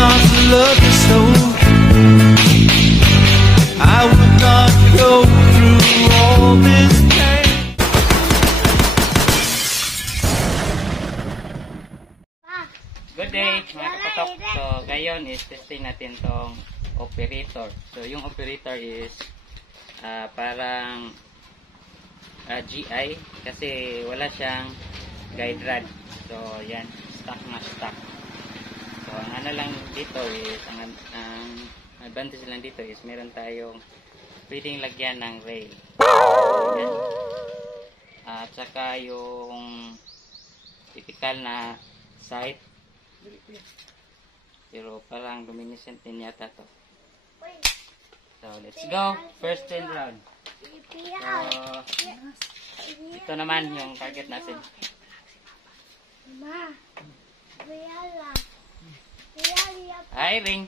not to love you so, I would not go through all this pain. Good day mga kapatok. So ngayon is testing natin tong operator. So yung operator is parang GI kasi wala siyang guide rod. So yan, stock na stock. So ang ano lang dito is ang advantage lang dito is meron tayong pwedeng lagyan ng rail. Yan. At saka yung typical na sight, pero parang luminescent din yata to. So let's go, first 10 round. So ito naman yung target natin. Hi Ring.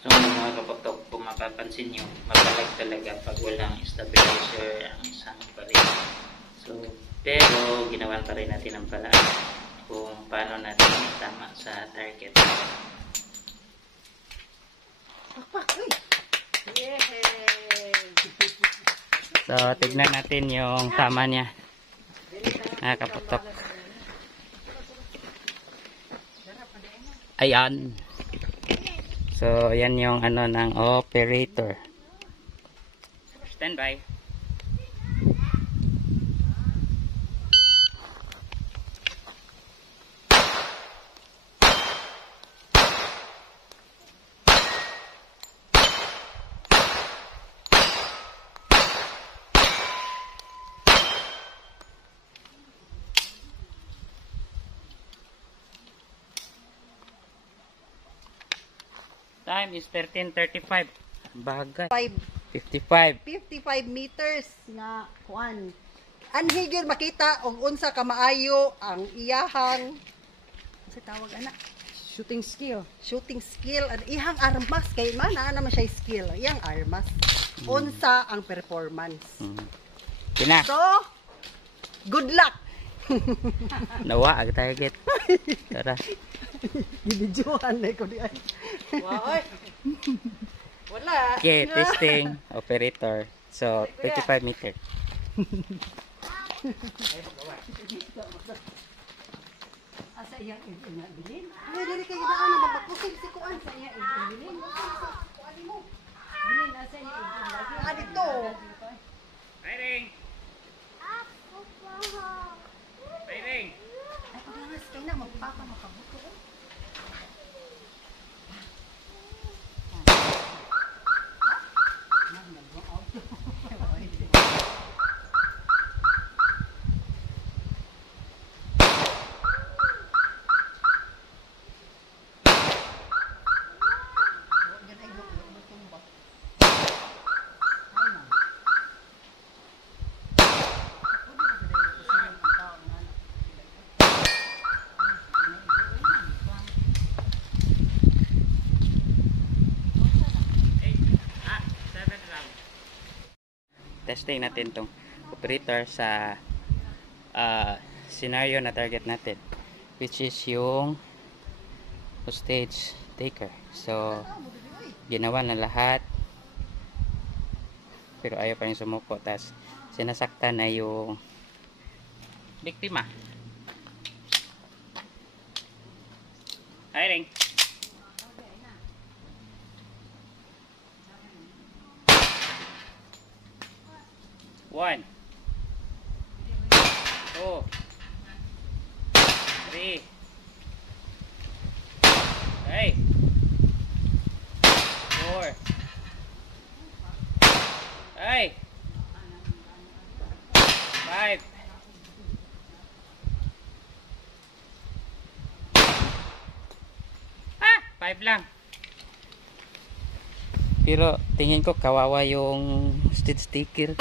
So mga kapatok, kung mapapansin nyo, mapalag talaga pag walang stabilizer ang isang baril. So, pero ginawan pa rin natin ang paraan kung paano natin tama sa target. So, tignan natin yung tama niya. Kapatok. Ayan. So, yan yung ano ng operator. Stand by. Time is 13:35. Bagay. 55. 55 meters nga kuan. Anhigil makita og unsa ka maayo ang iyahang sa tawag ana Shooting skill. shooting skill and ihang armas kay man naman siya skill. Iyang armas. Unsa ang performance. Kina. So, good luck. Nawa ang target. Tara. Gibidyohan na ko di ay. Wow. Wala. Okay, testing operator. So, 55 meter. Asa iyang bilin? Ay, dili kay gidaan na mapagpusig si kuan sa iya bilin. Kuan mo. Bilin, asa iyang lagi. Ah, dito. Hi, Ring. Hi, Ring. Ay, paglangas kay na magpapa makabuto. Testing natin tong operator sa scenario na target natin, which is yung hostage taker. So ginawa na lahat pero ayaw pa rin sumuko, tas sinasaktan na yung biktima. Hi Ring. One, 2, 3. Hey. 4. Hey. 5. Ah, 5 lang. Pero tingin ko kawawa yung hostage taker.